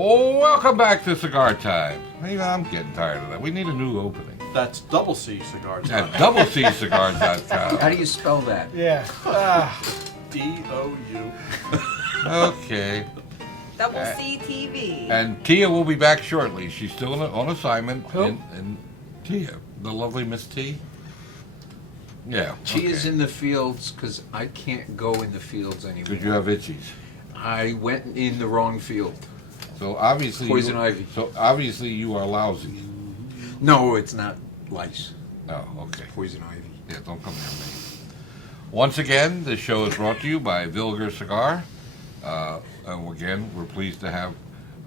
Oh, welcome back to Cigar Time. Maybe I'm getting tired of that. We need a new opening. That's double C cigars. At doublecigars.com. How do you spell that? Yeah. D-O-U. Okay. Double C TV. And Tia will be back shortly. She's still on assignment. Who? And Tia, the lovely Miss T. Yeah. She is okay. in the fields because I can't go in the fields anymore. Because you have itchies. I went in the wrong field. So obviously, Poison ivy. So obviously, you are lousy. No, it's not lice. Oh, okay. Poison ivy. Yeah, don't come near me. Once again, this show is brought to you by Villiger Cigar. And again, we're pleased to have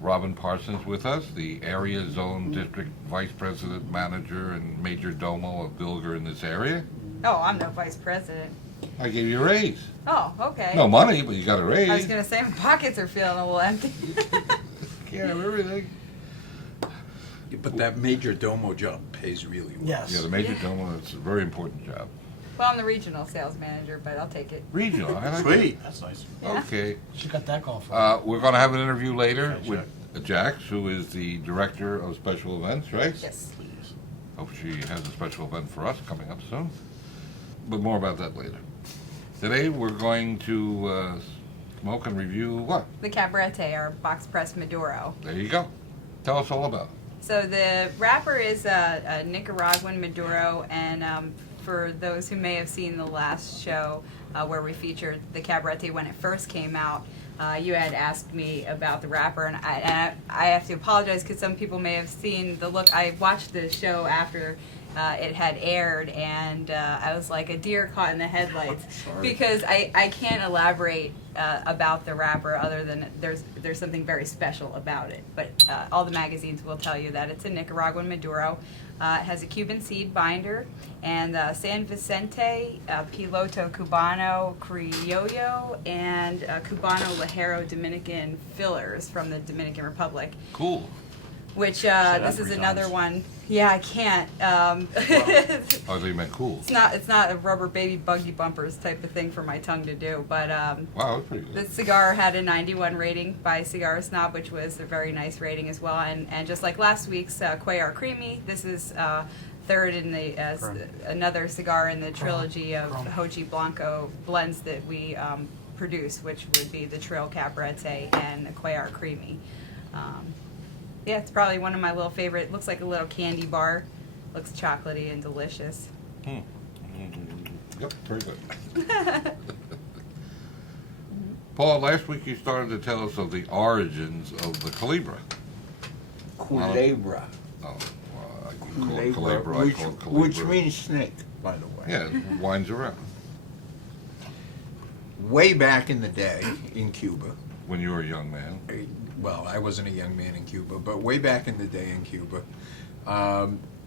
Robin Parsons with us, the Area Zone District Vice President, Manager, and Major Domo of Villiger in this area. Oh, I'm no vice president. I gave you a raise. Oh, okay. No money, but you got a raise. I was gonna say my pockets are feeling a little empty. Can't have everything. But that major domo job pays really well. Yes. Yeah, the Major Domo, it's a very important job. Well, I'm the regional sales manager, but I'll take it. Regional, I like Sweet. That's nice. Yeah. that. Okay. She got that going for her. We're going to have an interview later Okay, with Jax, who is the Director of Special Events, right? Yes. Please. Hope she has a special event for us coming up soon. But more about that later. Today we're going to smoke and review what? The Cabarete, our box press Maduro. There you go. Tell us all about it. So the wrapper is a Nicaraguan Maduro, and for those who may have seen the last show where we featured the Cabarete when it first came out, you had asked me about the wrapper, and I have to apologize because some people may have seen the look. I watched the show after it had aired, and I was like a deer caught in the headlights because I can't elaborate about the wrapper other than there's something very special about it. But all the magazines will tell you that it's a Nicaraguan Maduro. It has a Cuban seed binder and San Vicente, Piloto Cubano Criollo, and Cubano Ligero Dominican fillers from the Dominican Republic. Cool. Which that this is 3 another times. one. Yeah, I can't. Oh, they meant cool. It's not a rubber baby buggy bumpers type of thing for my tongue to do. But Wow, that's pretty the good. cigar had a 91 rating by Cigar Snob, which was a very nice rating as well. And just like last week's Cuellar Creamy, this is third in the another cigar in the trilogy of Hoji Blanco blends that we produce, which would be the Trail Cabarete and the Cuellar Creamy. Yeah, it's probably one of my little favorite. It looks like a little candy bar. Looks chocolatey and delicious. Yep, very good. Paul, last week you started to tell us of the origins of the Culebra. Culebra. Oh, well, you call it Culebra, I call it Culebra. Which means snake, by the way. Yeah, it winds around. Way back in the day in Cuba, When you were a young man. well, I wasn't a young man in Cuba, but way back in the day in Cuba,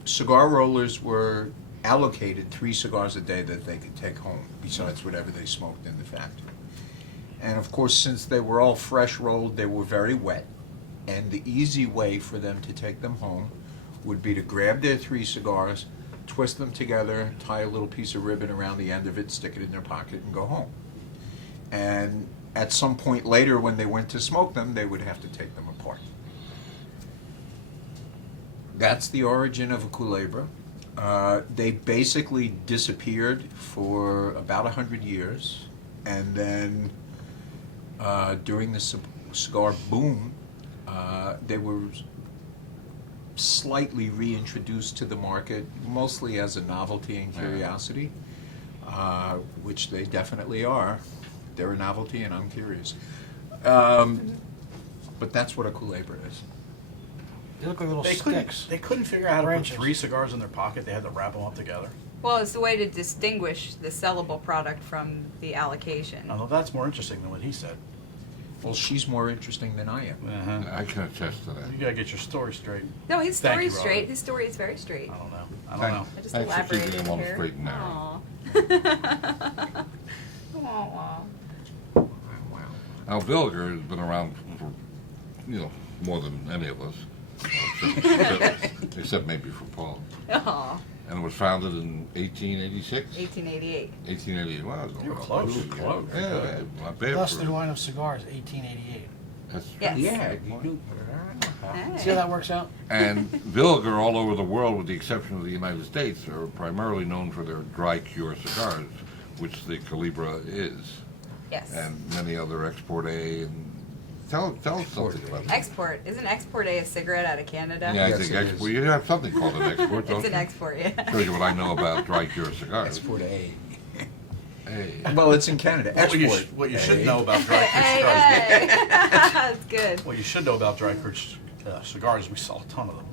cigar rollers were allocated 3 cigars a day that they could take home, besides whatever they smoked in the factory. And of course, since they were all fresh rolled, they were very wet, and the easy way for them to take them home would be to grab their 3 cigars, twist them together, tie a little piece of ribbon around the end of it, stick it in their pocket, and go home. And at some point later, when they went to smoke them, they would have to take them apart. That's the origin of a Culebra. They basically disappeared for about 100 years, and then during the cigar boom, they were slightly reintroduced to the market, mostly as a novelty and curiosity, which they definitely are. They're a novelty, and I'm curious. But that's what a Culebra is. They look like little sticks. They couldn't figure out how to Branches. put 3 cigars in their pocket. They had to wrap them up together. Well, it's the way to distinguish the sellable product from the allocation. Although that's more interesting than what he said. Well, she's more interesting than I am. Uh-huh. I can attest to that. You gotta get your story straight. No, his Thank story's you, straight. Robin. His story is very straight. I don't know. I don't Thank- know. I just Thanks for elaborated keeping him on the here. straight and narrow. Aw. Aw. Now, Villiger has been around for, more than any of us, except maybe for Paul. Aw. And it was founded in 1886? 1888. 1888. Well, I was You were going close, good. close. Yeah, not bad Thus, for their line of cigars, 1888. That's Yes. Yeah, you do. Hey. See how that works out? And Villiger, all over the world, with the exception of the United States, are primarily known for their dry cure cigars, which the Culebra is, Yes. and many other Export A. And tell us something about that. Export. Isn't Export A cigarette out of Canada? Yeah, I Yes, think it export. is. You have something called an export, don't It's an you? export, yeah. Shows you what I know about dry cure cigars. Export A. Hey. Well, it's in Canada. What you, Export. what you A. should know about dry cured Hey, cigars. hey. That's good. What you should know about dry cured cigars, we sell a ton of them.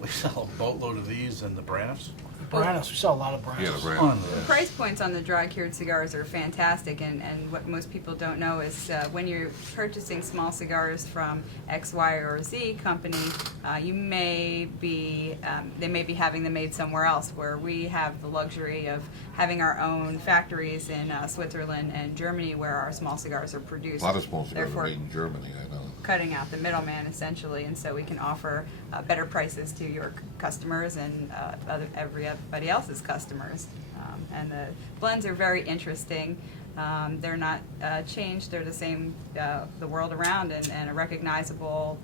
We sell a boatload of these and the Braniffs. Branos, we sell a lot of Branos. Yeah, the brand. Ton. The price points on the dry cured cigars are fantastic, and what most people don't know is when you're purchasing small cigars from X, Y, or Z company, you may be they may be having them made somewhere else. Where we have the luxury of having our own factories in Switzerland and Germany, where our small cigars are produced. A lot of small cigars are Therefore, made in Germany, I know. cutting out the middleman essentially, and so we can offer better prices to your customers and everybody else's customers. And the blends are very interesting. They're not changed; they're the same the world around, and a recognizable.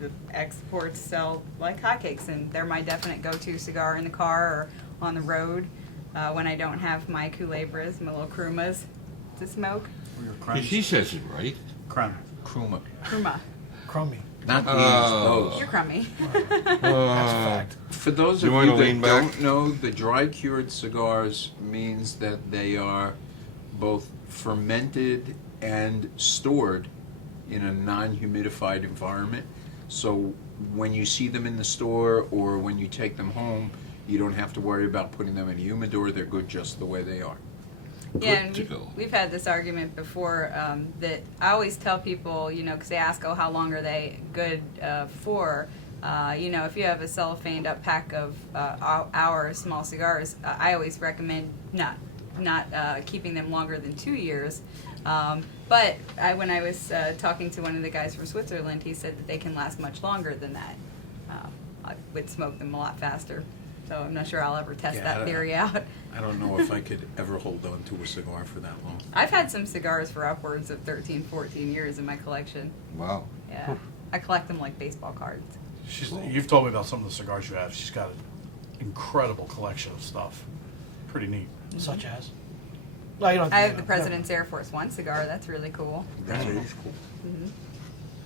The exports sell like hotcakes, and they're my definite go-to cigar in the car or on the road when I don't have my Culebras, my little Krumas to smoke. Or your Because she cremes. says it right. Creme. Kruma. Kruma, Crummy. Not these, Oh. those. you're crummy. That's a fact. For those You of wanna you that lean back? don't know, the dry cured cigars means that they are both fermented and stored in a non-humidified environment. So when you see them in the store or when you take them home, you don't have to worry about putting them in a humidor. They're good just the way they are. Yeah, and to go. we've had this argument before that I always tell people, because they ask, oh, how long are they good for? If you have a cellophaned up pack of our small cigars, I always recommend not keeping them longer than 2 years. But when I was talking to one of the guys from Switzerland, he said that they can last much longer than that. I would smoke them a lot faster. So I'm not sure I'll ever test Yeah, that theory out. I don't know if I could ever hold on to a cigar for that long. I've had some cigars for upwards of 13, 14 years in my collection. Wow. Yeah. I collect them like baseball cards. You've told me about some of the cigars you have. She's got an incredible collection of stuff. Pretty neat. Such as? No, you don't I to have the name them. President's Air Force One cigar. That's really cool. That is cool.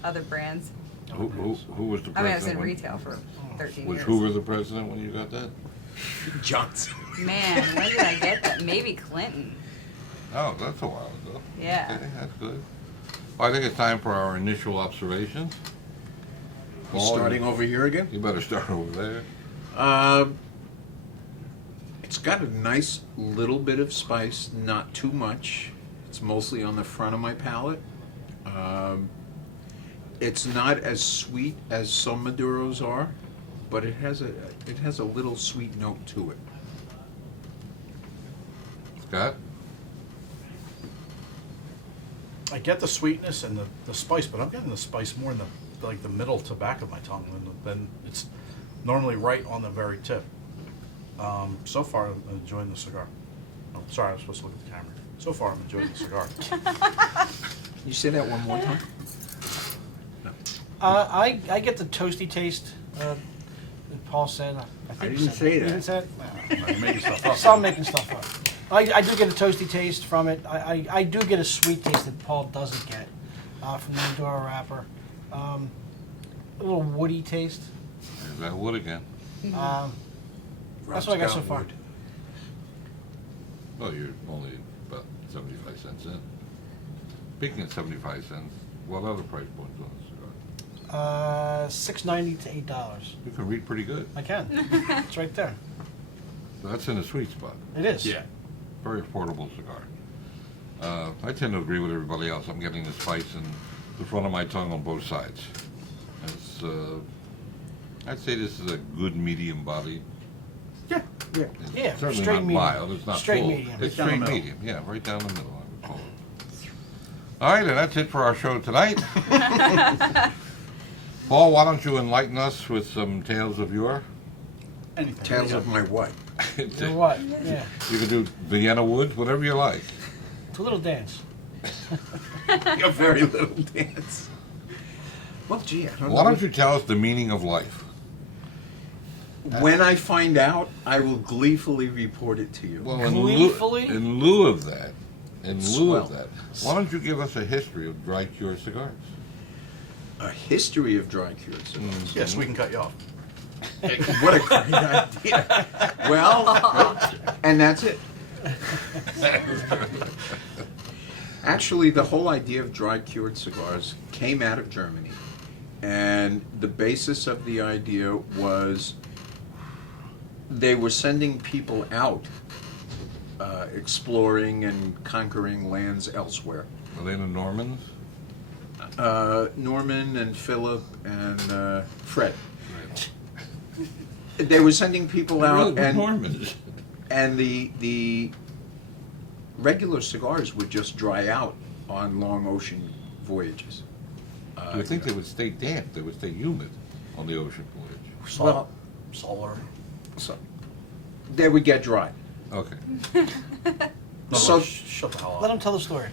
Other brands. Who was the president? I mean, I was in when- retail for 13 Was years. Hoover the president when you got that? Johnson. Man, when did I get that? Maybe Clinton. Oh, that's a while ago. Yeah. Okay, that's good. Well, I think it's time for our initial observations. You Paul, starting over here again? You better start over there. It's got a nice little bit of spice, not too much. It's mostly on the front of my palate. It's not as sweet as some Maduros are, but it has a little sweet note to it. Scott? I get the sweetness and the spice, but I'm getting the spice more in the middle to back of my tongue than it's normally right on the very tip. So far, I'm enjoying the cigar. Oh, sorry, I was supposed to look at the camera. So far, I'm enjoying the cigar. Can you say that one more time? I get the toasty taste that Paul said. I think he didn't said say You that. didn't say it? I'm making stuff up. So I'm making stuff up. I do get a toasty taste from it. I do get a sweet taste that Paul doesn't get from the Maduro wrapper. A little woody taste. Is that wood again? That's what I got so far. Wood. Well, you're only about 75 cents in. Speaking of 75 cents, what other price points on the cigar? $6.90 to $8. You can read pretty good. I can. It's right there. So that's in the sweet spot. It is. Yeah. Very affordable cigar. I tend to agree with everybody else. I'm getting the spice in the front of my tongue on both sides. It's, I'd say this is a good medium body. Yeah. Yeah. It's Yeah, certainly straight not medium. mild. It's not Straight full. medium. It's Right down the straight middle. medium. Yeah, right down the middle, I would call it. All right, and that's it for our show tonight. Paul, why don't you enlighten us with some tales of your? Anything. Tales of my what? You know what? Yeah. You can do Vienna Woods, whatever you like. It's a little dance. A very little dance. Well, gee, I don't Why know. don't you tell us the meaning of life? When I find out, I will gleefully report it to you. Well, Gleefully? in lieu of that, Swell. why don't you give us a history of dry cured cigars? A history of dry cured cigars. Yes, we can cut you off. What a great idea. Well, and that's it. Actually, the whole idea of dry cured cigars came out of Germany. And the basis of the idea was they were sending people out exploring and conquering lands elsewhere. Are they the Normans? Norman and Philip and Fred. They were sending people out, Really, and Normans. the regular cigars would just dry out on long ocean voyages. Do you think they would stay damp? They would stay humid on the ocean voyage? Well, Solar. so they would get dry. Okay. No, So- shut the hell Let up. him tell the story.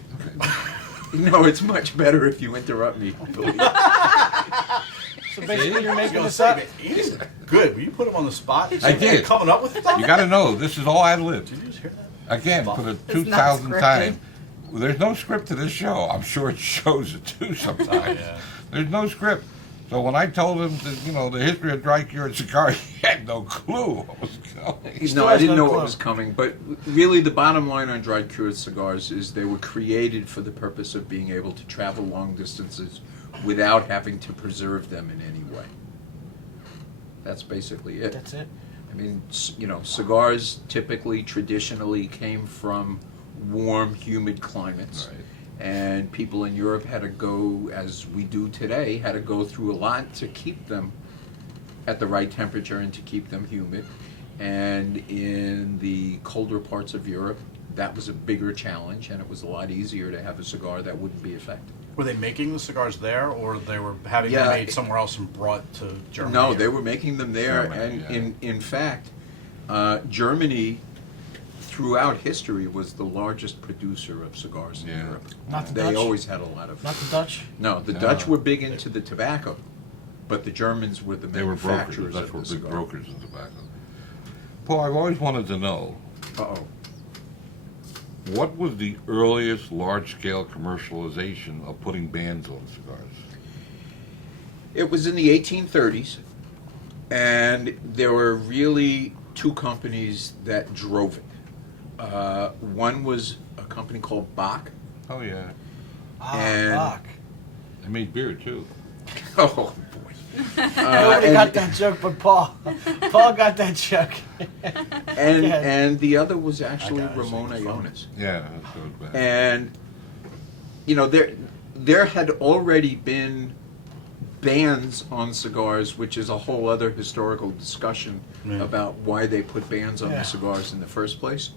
No, it's much better if you interrupt me. Believe. So basically, you're I was making gonna this say, up. man, He's good. Will you put him on the spot? I did. Coming up with stuff? You got to know, this is all ad lib. Did you just hear that? Again, for the It's not 2000th scripted. time. There's no script to this show. I'm sure it shows it too sometimes. Yeah. There's no script. So when I told him that, the history of dry cured cigar, he had no clue what was going. No, I has didn't no know clue. what was coming. But really, the bottom line on dried cured cigars is they were created for the purpose of being able to travel long distances without having to preserve them in any way. That's basically it. That's it. I mean, cigars typically, traditionally came from warm, humid climates. Right. And people in Europe had to go, as we do today, had to go through a lot to keep them at the right temperature and to keep them humid. And in the colder parts of Europe, that was a bigger challenge, and it was a lot easier to have a cigar that wouldn't be affected. Were they making the cigars there, or they were having Yeah, them made somewhere else and brought to Germany? No, or- they were making them there, Germany, and yeah. in fact, Germany, throughout history, was the largest producer of cigars in Yeah. Europe. Not the They Dutch? always had a lot of. Not the Dutch. No, the No. Dutch were big into the tobacco, but the Germans were the They were brokers. manufacturers That's of what the big cigar. brokers in tobacco. Paul, I've always wanted to know, Uh-oh. what was the earliest large-scale commercialization of putting bands on cigars? It was in the 1830s, and there were really two companies that drove it. One was a company called Bach. Oh, yeah. And- Fuck. They made beer, too. Oh, boy. Nobody got that joke but Paul. Paul got that joke. And Yeah. and the other was actually That guy was Ramon making fun. Iones. Yeah, that's so bad. And there had already been bans on cigars, which is a whole other historical discussion Yeah. about why they put bans on Yeah. the cigars in the first place.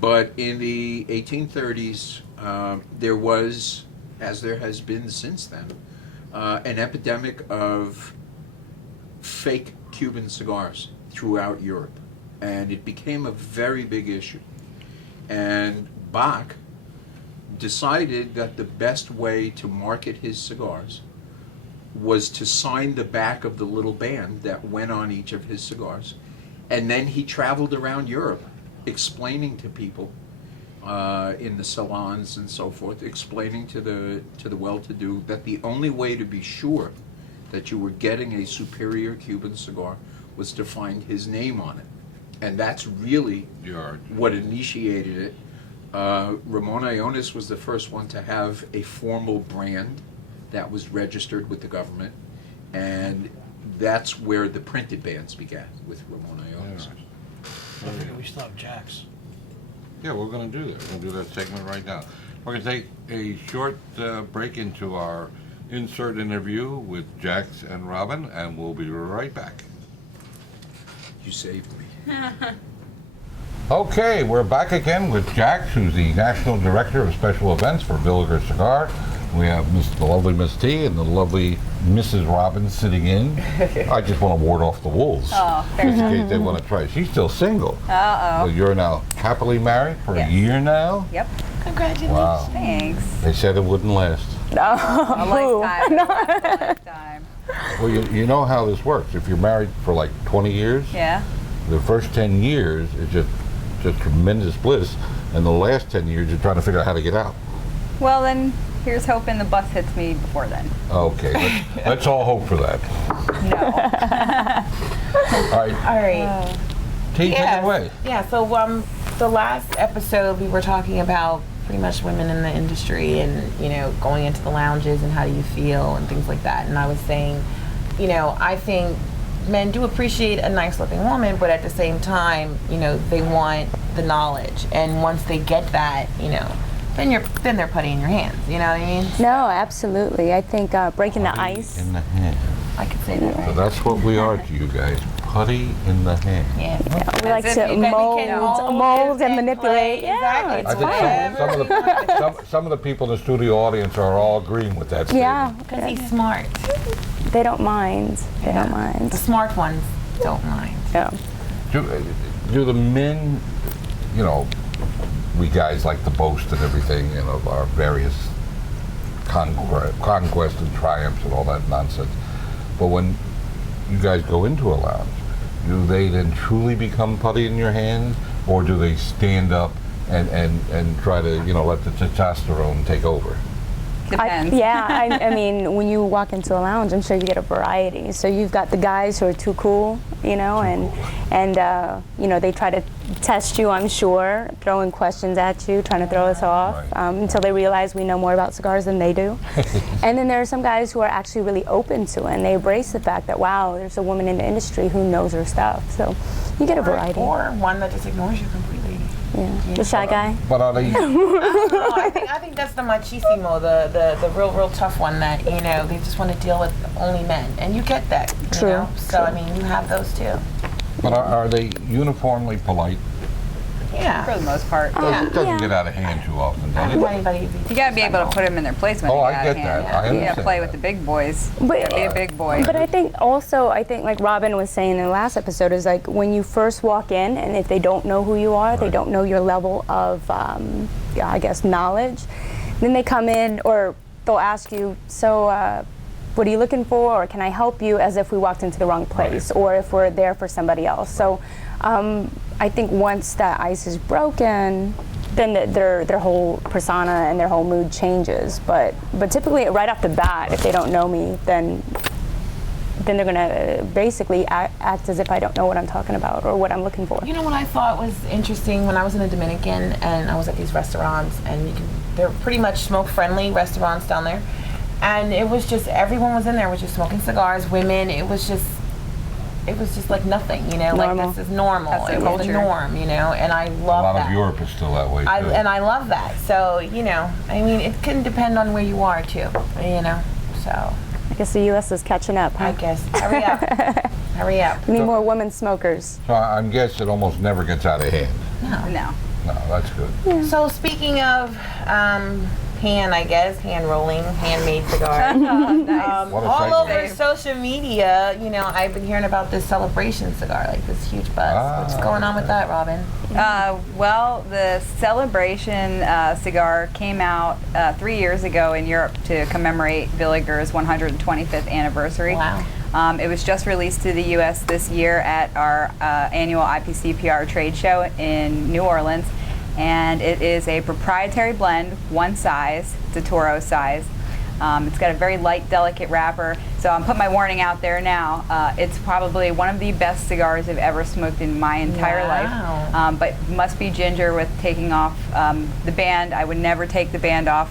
But in the 1830s, there was, as there has been since then, an epidemic of fake Cuban cigars throughout Europe. And it became a very big issue. And Bach decided that the best way to market his cigars was to sign the back of the little band that went on each of his cigars. And then he traveled around Europe explaining to people in the salons and so forth, explaining to the well-to-do that the only way to be sure that you were getting a superior Cuban cigar was to find his name on it. And that's really Yard. what initiated it. Ramon Iones was the first one to have a formal brand that was registered with the government, and that's where the printed bands began, with Ramon Iones. Yeah. I figure we still have Jacks. Yeah, we're going to do that. We're going to do that segment right now. We're going to take a short break into our insert interview with Jax and Robin, and we'll be right back. You saved me. Okay, we're back again with Jax, who's the National Director of Special Events for Villiger Cigar. We have the lovely Miss T and the lovely Mrs. Robin sitting in. I just want to ward off the wolves. Oh, fair In enough. case they want to try. She's still single. Uh-oh. Well, you're now happily married for Yes. a year now? Yep. Congratulations. Wow. Thanks. They said it wouldn't last. A lifetime. A lifetime. Well, you know how this works. If you're married for like 20 years, Yeah. the first 10 years is just tremendous bliss, and the last 10 years you're trying to figure out how to get out. Well, then here's hoping the bus hits me before then. Okay, let's all hope for that. No. All right, All right. take it away. Yeah, so the last episode we were talking about pretty much women in the industry and, you know, going into the lounges and how do you feel and things like that. And I was saying, you know, I think men do appreciate a nice looking woman, but at the same time, you know, they want the knowledge. And once they get that, you know, then they're putty in your hands, you know what I mean? No, absolutely. I think breaking the ice. In the hand. I could say that So right. that's what we are to you guys. Putty in the hand. Yeah. We like if to you- that we can mold and manipulate. play. Yeah. Exactly. I think some of the people in the studio audience are all agreeing with that statement. Yeah. Because he's smart. They don't mind. They don't The mind. smart ones don't mind. Yeah. Do the men, you know, we guys like to boast and everything, you know, of our various conquest and triumphs and all that nonsense. But when you guys go into a lounge, do they then truly become putty in your hands, or do they stand up and try to, you know, let the testosterone take over? Depends. I mean, when you walk into a lounge, I'm sure you get a variety. So you've got the guys who are too cool, you know, and you know, they try to test you, I'm sure, throwing questions at you, trying to throw us off, Right. until they realize we know more about cigars than they do. And then there are some guys who are actually really open to it, and they embrace the fact that, wow, there's a woman in the industry who knows her stuff. So you get a variety. Or one that just ignores you completely. Yeah. The shy guy. But are they? I think that's the machismo, the real tough one that, you know, they just want to deal with only men. And you get that, you True, know? So, I mean, you have those too. But are they uniformly polite? Yeah. For the most part. It doesn't Yeah. get out of hand too often, I does don't want it? anybody to be You gotta be able to put them in their place when Oh, they I get out of get hand. that. I You gotta understand play that. with the big boys. But- You gotta be a big boy. But I think also, like Robin was saying in the last episode, is like when you first walk in, and if they don't know who you are, they Right. don't know your level of, I guess, knowledge, then they come in, or they'll ask you, so what are you looking for, or can I help you, as if we walked into the wrong place, or if we're there for somebody else. So I think once that ice is broken, then their whole persona and their whole mood changes. But typically, right off the bat, if they don't know me, then they're gonna basically act as if I don't know what I'm talking about or what I'm looking for. You know what I thought was interesting when I was in the Dominican and I was at these restaurants, and they're pretty much smoke-friendly restaurants down there, and it was just everyone was in there was just smoking cigars, women. It was just like nothing, you know, Normal. like this is normal. That's the It was the culture. norm, you know, and I A love lot that. of Europe is still that way too. And I love that. So, you know, I mean, it can depend on where you are too, you know. So, I guess the U.S. is catching up, huh? I guess hurry up, hurry up. We need more women smokers. So I guess it almost never gets out of hand. No. No, that's good. So speaking of hand rolling, handmade cigars. What a All segue. over social media, you know, I've been hearing about this celebration cigar, like this huge buzz. What's going on with that, Robin? Well, the Celebration cigar came out 3 years ago in Europe to commemorate Villiger's 125th anniversary. Wow. It was just released to the U.S. this year at our annual IPCPR trade show in New Orleans, and it is a proprietary blend, one size, it's a Toro size. It's got a very light, delicate wrapper, so I'm putting my warning out there now. It's probably one of the best cigars I've ever smoked in my entire Wow. life, but must be ginger with taking off the band. I would never take the band off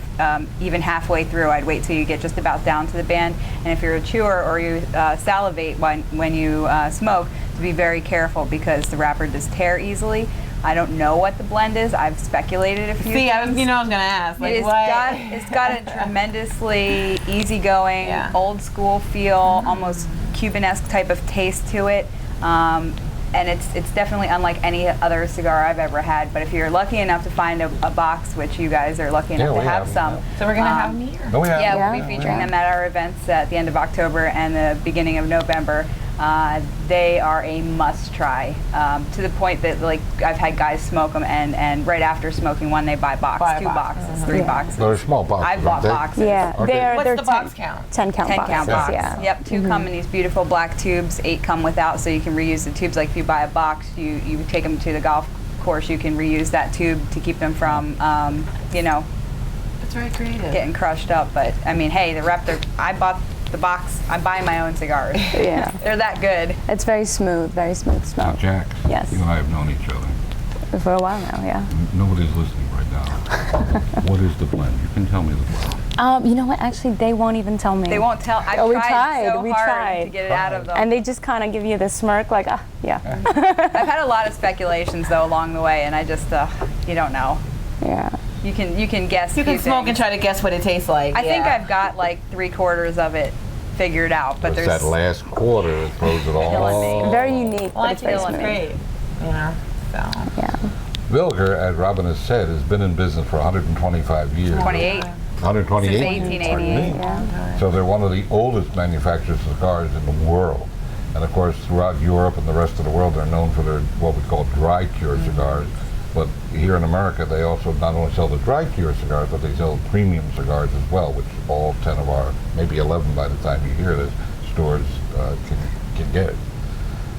even halfway through. I'd wait till you get just about down to the band, and if you're a chewer or you salivate when you smoke, to be very careful because the wrapper does tear easily. I don't know what the blend is. I've speculated a few things. I was gonna ask, like, It's got a tremendously easygoing, Yeah. old school feel, almost Cuban-esque type of taste to it. And it's definitely unlike any other cigar I've ever had. But if you're lucky enough to find a box, which you guys are lucky enough Yeah, to we have have some. them, So we're gonna have them here. No, we have. Yeah, Yeah. we'll be featuring them at our events at the end of October and the beginning of November. They are a must try, to the point that like I've had guys smoke them, and right after smoking one, they buy two boxes, 3 boxes. They're small boxes. I've bought aren't they? boxes. Yeah, Okay. they're What's they're the box count? 10 count 10 boxes. count box. Yeah. Yep, 2 come in these beautiful black tubes, 8 come without, so you can reuse the tubes. Like if you buy a box, you take them to the golf course, you can reuse that tube to keep them from, It's very creative. getting crushed up. But I mean, hey, I bought the box. I'm buying my own cigars. Yeah. They're that good. It's very smooth Now, smell. Jack, Yes. you and I have known each other. For a while now, yeah. Nobody's listening right now. What is the blend? You can tell me the blend. You know what? Actually, they won't even tell me. They won't tell. I've Oh, we tried tried. so We hard tried. to get it out of them. And they just kind of give you the smirk, like, yeah, I've had a lot of speculations though along the way, and I just you don't know. yeah. You can guess. You a few can smoke and things. try to guess what it tastes like. I think yeah. I've got like 3/4 of it figured out, but It's there's that last quarter that throws it all. Very unique, Well, but I it's very feel smooth. it's great. You know, so. Yeah. Villiger, as Robin has said, has been in business for 125 years. 28. 128? Since 1888. Yeah. So they're one of the oldest manufacturers of cigars in the world. And of course, throughout Europe and the rest of the world, they're known for their what we call dry cure cigars. But here in America, they also not only sell the dry cure cigars, but they sell premium cigars as well, which all 10 of our, maybe 11 by the time you hear this, stores can get.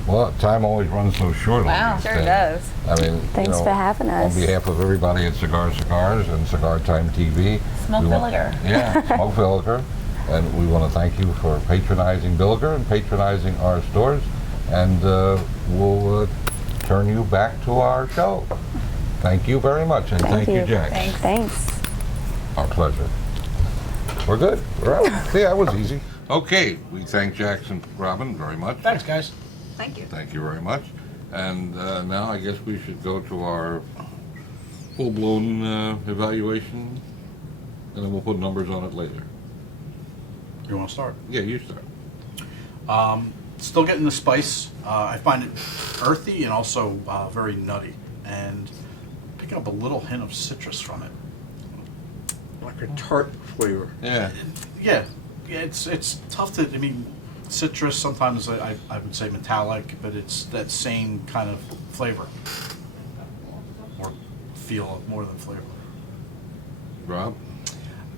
Well, time always runs so short. on Wow. these Sure things. does. I mean, Thanks for having us. On behalf of everybody at Cigar Cigars and Cigar Time TV. Smoke we want- Villiger. Yeah, Smoke Villiger. And we want to thank you for patronizing Villiger and patronizing our stores. And we'll turn you back to our show. Thank you very much. And thank you, Jack. Thanks. Our pleasure. We're good. We're out. See, that was easy. Okay, we thank Jackson Robin very much. Thanks, guys. Thank you. Thank you very much. And now I guess we should go to our full-blown evaluation, and then we'll put numbers on it later. You want to start? Yeah, you start. Still getting the spice. I find it earthy and also very nutty, and picking up a little hint of citrus from it. Like a tart flavor. Yeah. Yeah, it's tough to. I mean, citrus. Sometimes I would say metallic, but it's that same kind of flavor or feel more than flavor. Rob?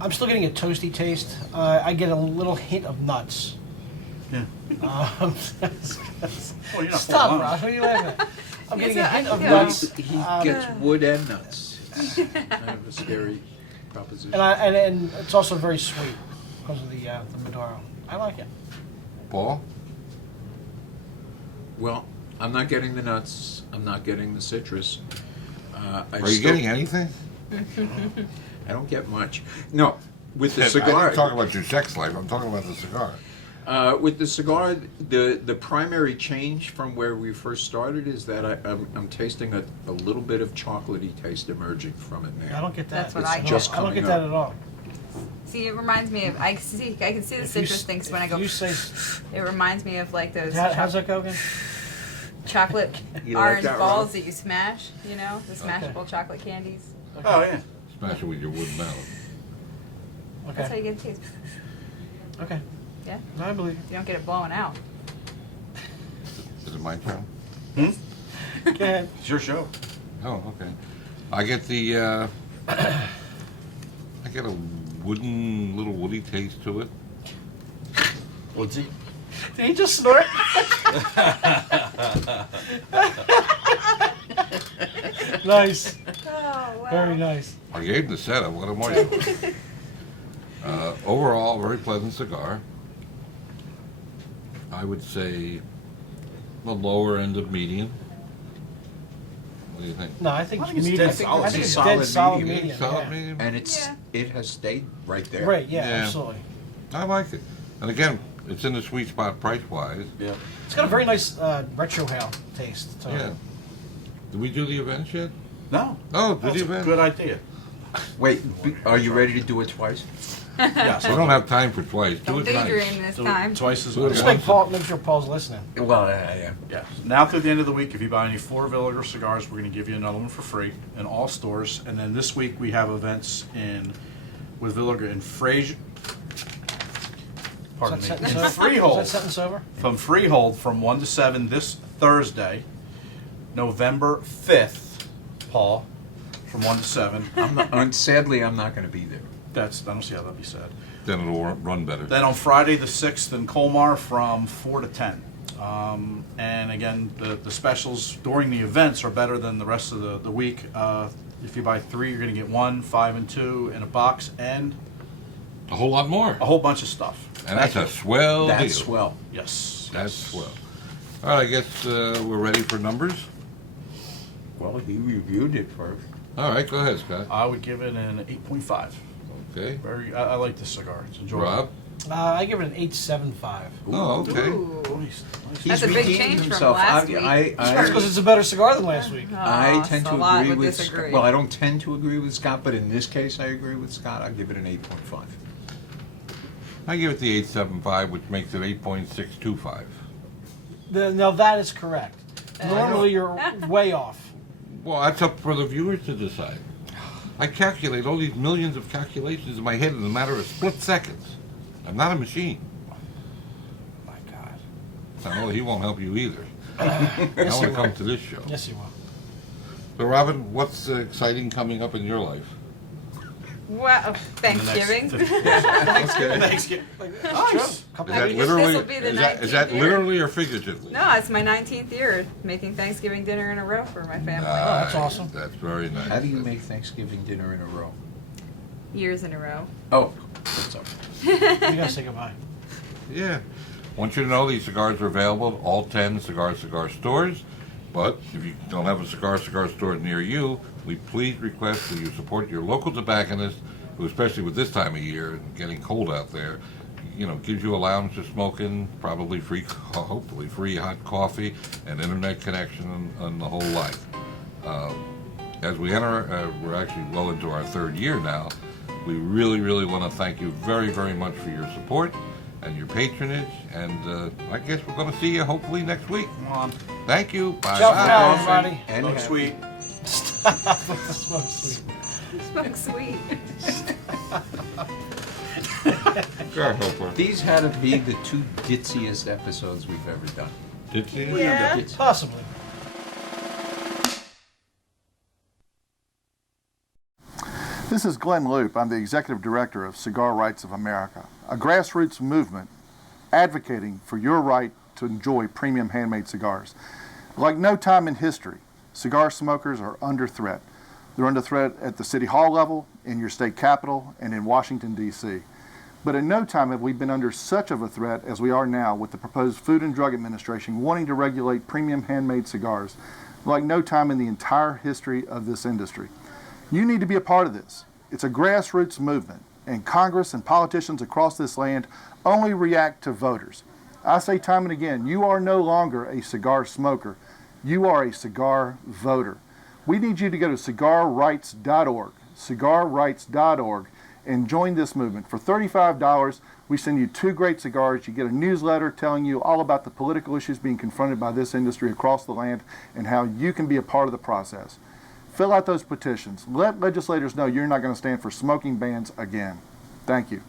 I'm still getting a toasty taste. I get a little hint of nuts. Yeah. Um, Well, you're not Stop, full on. Ross. What are you laughing at? I'm getting a Yes, hint I of know. nuts. He gets wood and nuts. It's kind of a scary proposition. And it's also very sweet because of the Maduro. I like it. Paul? Well, I'm not getting the nuts. I'm not getting the citrus. Are you getting anything? I don't get much. No, with the I'm cigar. not talking about your sex life. I'm talking about the cigar. With the cigar, the primary change from where we first started is that I'm tasting a little bit of chocolatey taste emerging from it now. I don't get that. That's what It's I get. just I don't coming get that up. at all. See, it reminds me of. I can see the If you citrus s- things when I if go. You say, It reminds me of like those how's that go again? chocolate You like orange that, balls Rob? that you smash. You know, the smashable chocolate candies. Oh yeah. Smash it with your wooden mallet. That's how Okay. you get a taste. Okay. Yeah, I believe you don't get it blowing out. Is it my turn? you. Go ahead. It's your show. Oh, okay. I get the, I get a little woody taste to it. Woodsy. Did he just snort? Nice. Oh wow. Very nice. I gave the setup. What more you want? Overall, very pleasant cigar. I would say the lower end of medium. What do you think? No, I think I think it's medium. dead solid. I think it's Solid dead solid medium. medium. Solid yeah. medium? And Yeah. it has stayed right there. Right, yeah, Yeah. absolutely. I like it. And again, it's in the sweet spot price-wise. Yeah. It's got a very nice retro hail taste to it. Yeah. Did we do the events yet? No. Oh, did That's the a event? good idea. Wait, are you ready to do it twice? Yes. We don't have time for twice. Do Don't it nice. daydream this Do it time. twice as Do it much. Just make sure Paul's listening. Well, yeah. Yeah. Now through the end of the week, if you buy any 4 Villiger cigars, we're going to give you another one for free in all stores. And then this week we have events with Villiger in Fraser. pardon me, Is that sentence over? Is Freehold. that sentence over? From Freehold from 1 to 7 this Thursday, November 5th, Paul, from 1 to 7. Sadly, I'm not going to be there. I don't see how that'd be sad. Then it'll run better. Then on Friday the 6th in Colmar from 4 to 10. And again, the specials during the events are better than the rest of the week. If you buy 3, you're going to get 1, 5, and 2 in a box, and A whole lot more. a whole bunch of stuff. And that's a swell deal. That's swell. Yes. That's yes. swell. All right, I guess we're ready for numbers. Well, he reviewed it first. All right, go ahead, Scott. I would give it an 8.5. Okay. I like this cigar. It's enjoyable. Rob? I give it an 8.75. Oh, okay. Ooh. Nice, nice. He's That's a big redeemed change from himself. last week. That's because it's a better cigar than last week. I Oh, tend so to a lot agree would with disagree. Scott. Well, I don't tend to agree with Scott, but in this case, I agree with Scott. I'll give it an 8.5. I give it the 8.75, which makes it 8.625. Now that is correct. Normally you're way off. Well, that's up for the viewers to decide. I calculate all these millions of calculations in my head in a matter of split seconds. I'm not a machine. My God. I know he won't help you either. Yes, Now when he it will. comes to this show. Yes, you will. So, Robin, what's exciting coming up in your life? Well, Thanksgiving. Thanksgiving. Nice. Is Couple that of weeks. literally? This'll be the Is that 19th year. literally or figuratively? No, it's my 19th year making Thanksgiving dinner in a row for my family. that's awesome. That's very nice. How do you make Thanksgiving dinner in a row? Years in a row. Oh, that's all. You gotta say goodbye. Yeah. Want you to know these cigars are available at all 10 cigar stores. But if you don't have a cigar store near you, we please request that you support your local tobacconist, who, especially with this time of year and getting cold out there, gives you a lounge to smoke in, probably free, hopefully free hot coffee, and internet connection, and the whole life. As we enter, we're actually well into our 3rd year now. We really, really want to thank you very, very much for your support and your patronage, and I guess we're going to see you hopefully next week. Come on. Thank you. Bye. Ciao for now, everybody. And Smoke happy. sweet. Stop with the smoke sweet. Smoke sweet. God help her. These had to be the 2 ditziest episodes we've ever done. Did she? Yeah. Ditzy. Possibly. This is Glenn Loop. I'm the Executive Director of Cigar Rights of America, a grassroots movement advocating for your right to enjoy premium handmade cigars. Like no time in history, cigar smokers are under threat. They're under threat at the City Hall level, in your state capitol, and in Washington, D.C. But in no time have we been under such of a threat as we are now with the proposed Food and Drug Administration wanting to regulate premium handmade cigars, like no time in the entire history of this industry. You need to be a part of this. It's a grassroots movement, and Congress and politicians across this land only react to voters. I say time and again, you are no longer a cigar smoker. You are a cigar voter. We need you to go to cigarrights.org, cigarrights.org, and join this movement. For $35, we send you 2 great cigars. You get a newsletter telling you all about the political issues being confronted by this industry across the land and how you can be a part of the process. Fill out those petitions. Let legislators know you're not going to stand for smoking bans again. Thank you.